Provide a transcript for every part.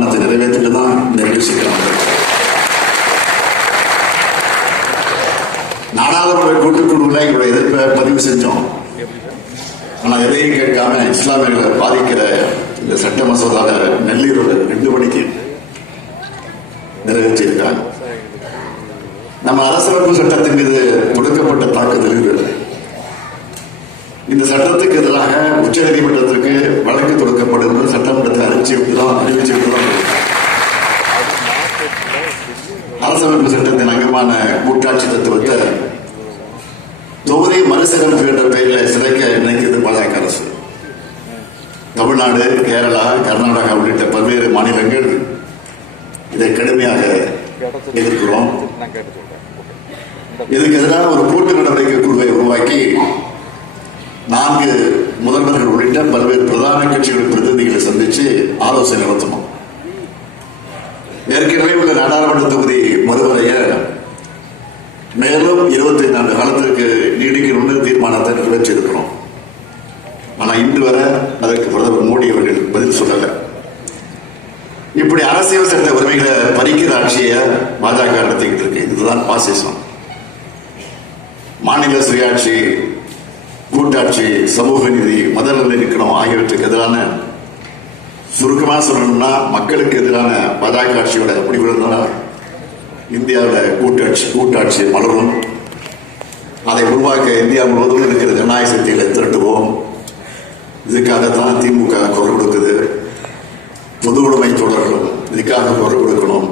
தீர்மானத்தை நிறைவேற்றிட்டு தான் இந்த நிகழ்ச்சிக்கு நாடாளுமன்ற கூட்டுக்குழுவில் எங்களுடைய எதிர்ப்பை பதிவு செஞ்சோம். ஆனா எதையும் கேட்காம இஸ்லாமியர்களை பாதிக்கிற இந்த சட்ட மசோதாவை நள்ளிரவு ரெண்டு மணிக்கு நிறைவேற்றியிருக்காங்க நம்ம அரசமைப்பு சட்டத்தின் மீது கொடுக்கப்பட்ட தாக்குதல் இது. இந்த சட்டத்துக்கு எதிராக உச்ச நீதிமன்றத்திற்கு வழக்கு தொடுக்கப்படும் சட்டமன்றத்தில் அறிவிச்சு விட்டுதான் அறிவிச்சு விட்டுதான் அரசியலமைப்பு சட்டத்தின் அங்கமான கூட்டாட்சி தத்துவத்தை தொகுதி மறுசீரமைப்பு என்ற பெயரில் சிதைக்க நினைக்கிறது பாஜக அரசு. தமிழ்நாடு கேரளா கர்நாடகா உள்ளிட்ட பல்வேறு மாநிலங்கள் இதை கடுமையாக எதிர்க்கிறோம். இதுக்கு எதிராக ஒரு கூட்டு நடவடிக்கை குழுவை உருவாக்கி நான்கு முதல்வர்கள் உள்ளிட்ட பல்வேறு பிரதான கட்சிகளின் பிரதிநிதிகளை சந்திச்சு ஆலோசனை நடத்தணும் ஏற்கனவே உள்ள நாடாளுமன்ற தொகுதி மறுவரைய மேலும் இருபத்தி நான்கு காலத்திற்கு நீடிக்கணும்னு தீர்மானத்தை நிறைவேற்றியிருக்கிறோம். ஆனா இன்று வரை அதற்கு பிரதமர் மோடி அவர்கள் பதில் சொல்லல. இப்படி அரசியல் சட்ட உரிமைகளை பறிக்கிற ஆட்சியை பாஜக நடத்திக்கிட்டு இருக்கு. இதுதான் பாசிசம். மாநில சுயாட்சி கூட்டாட்சி சமூக நீதி மத நல்லிணக்கம் ஆகியவற்றுக்கு எதிரான சுருக்கமாக சொல்லணும்னா மக்களுக்கு எதிரான பாஜக ஆட்சியோட முடிவுகள் இந்தியாவில் கூட்டாட்சி கூட்டாட்சி மலரும் அதை உருவாக்க இந்தியா முழுவதும் இருக்கிற ஜனநாயக சக்திகளை திரட்டுவோம். இதுக்காகத்தான் திமுக குரல் கொடுக்குது. பொது உடைமை இதுக்காக குரல் கொடுக்கணும்.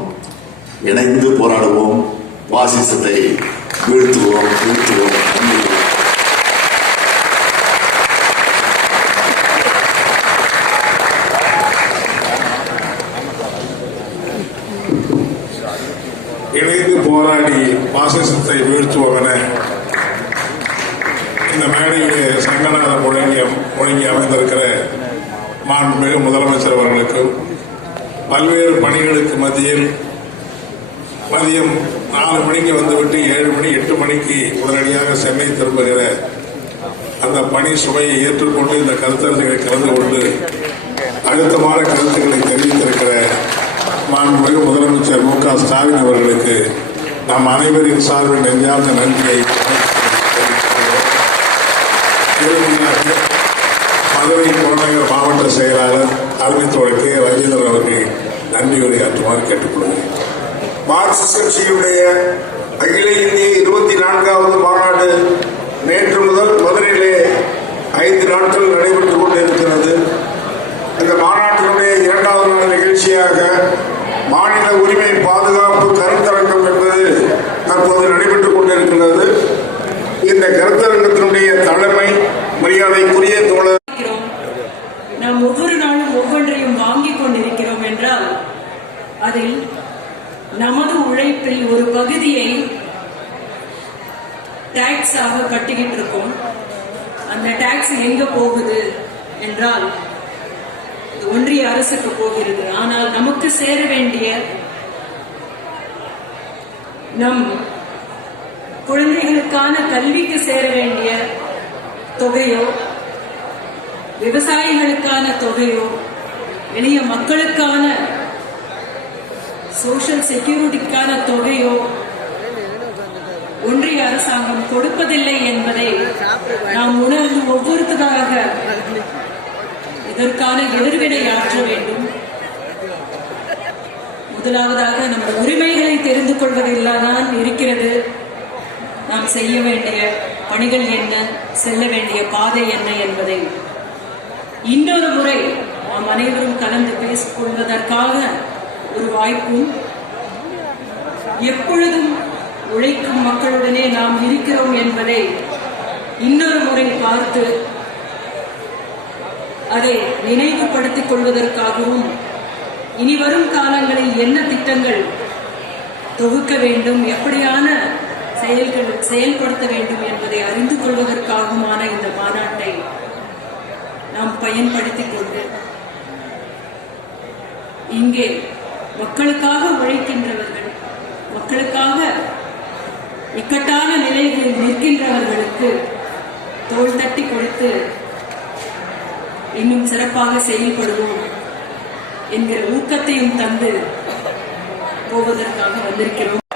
இணைந்து போராடுவோம். வாசிசத்தை வீழ்த்துவோம் வீழ்த்துவோம் வீழ்த்துவோம். இணைந்து போராடி பாசிசத்தை வீழ்த்துவோம் என இந்த மேடையிலே சங்கநாத முழங்கி முழங்கி அமைந்திருக்கிற மாண்புமிகு முதலமைச்சர் அவர்களுக்கும் பல்வேறு பணிகளுக்கு மத்தியில் மதியம் நாலு மணிக்கு வந்துவிட்டு ஏழு மணி எட்டு மணிக்கு உடனடியாக சென்னை திரும்புகிற அந்த பணி சுமையை ஏற்றுக்கொண்டு இந்த கருத்தரசுகளை கலந்து கொண்டு அழுத்தமான கருத்துக்களை தெரிவித்திருக்கிற மாண்புமிகு முதலமைச்சர் மு க ஸ்டாலின் அவர்களுக்கு நம் அனைவரின் சார்பில் நெஞ்சார்ந்த நன்றியை மதுரை புறநகர் மாவட்ட செயலாளர் அறிவித்தோடு கே. ரவீந்திரன் அவர்கள் நன்றி உரையாற்றுமாறு கேட்டுக்கொள்கிறேன். மார்க்சிஸ்ட் கட்சியுடைய அகில இந்திய இருபத்தி நான்காவது மாநாடு நேற்று முதல் மதுரையிலே ஐந்து நாட்கள் நடைபெற்ற இந்த கருத்தரங்கத்தினுடைய தலைமை மரியாதைக்குரிய தோழர். நாம் ஒவ்வொரு நாளும் ஒவ்வொன்றையும் வாங்கிக் கொண்டிருக்கிறோம் என்றால் அதில் நமது உழைப்பில் ஒரு பகுதியை டாக்ஸ் ஆக கட்டிக்கிட்டு இருக்கோம். அந்த டாக்ஸ் எங்க போகுது என்றால் ஒன்றிய அரசுக்கு போகிறது. ஆனால் நமக்கு சேர வேண்டிய நம் குழந்தைகளுக்கான கல்விக்கு சேர வேண்டிய தொகையோ விவசாயிகளுக்கான தொகையோ எளிய மக்களுக்கான சோஷியல் செக்யூரிட்டிக்கான தொகையோ ஒன்றிய அரசாங்கம் கொடுப்பதில்லை என்பதை நாம் உணர்ந்து ஒவ்வொருத்தராக இதற்கான எதிர்வினை ஆற்ற வேண்டும். முதலாவதாக நம்ம உரிமைகளை தெரிந்து கொள்வதில்லாதான் இருக்கிறது. நாம் செய்ய வேண்டிய பணிகள் என்ன செல்ல வேண்டிய பாதை என்ன என்பதை இன்னொரு முறை நாம் அனைவரும் கலந்து பேசிக் கொள்வதற்காக ஒரு வாய்ப்பும் எப்பொழுதும் உழைக்கும் மக்களுடனே நாம் இருக்கிறோம் என்பதை இன்னொரு முறை பார்த்து அதை நினைவுபடுத்திக் கொள்வதற்காகவும் இனி வரும் காலங்களில் என்ன திட்டங்கள் தொகுக்க வேண்டும் எப்படியான செயல்கள் செயல்படுத்த வேண்டும் என்பதை அறிந்து கொள்வதற்காகமான இந்த மாநாட்டை நாம் பயன்படுத்திக் கொண்டு இங்கே மக்களுக்காக உழைக்கின்றவர்கள் மக்களுக்காக இக்கட்டான நிலைகளில் நிற்கின்றவர்களுக்கு தோள் தட்டி கொடுத்து இன்னும் சிறப்பாக செயல்படுவோம் என்கிற ஊக்கத்தையும் தந்து போவதற்காக வந்திருக்கிறோம்.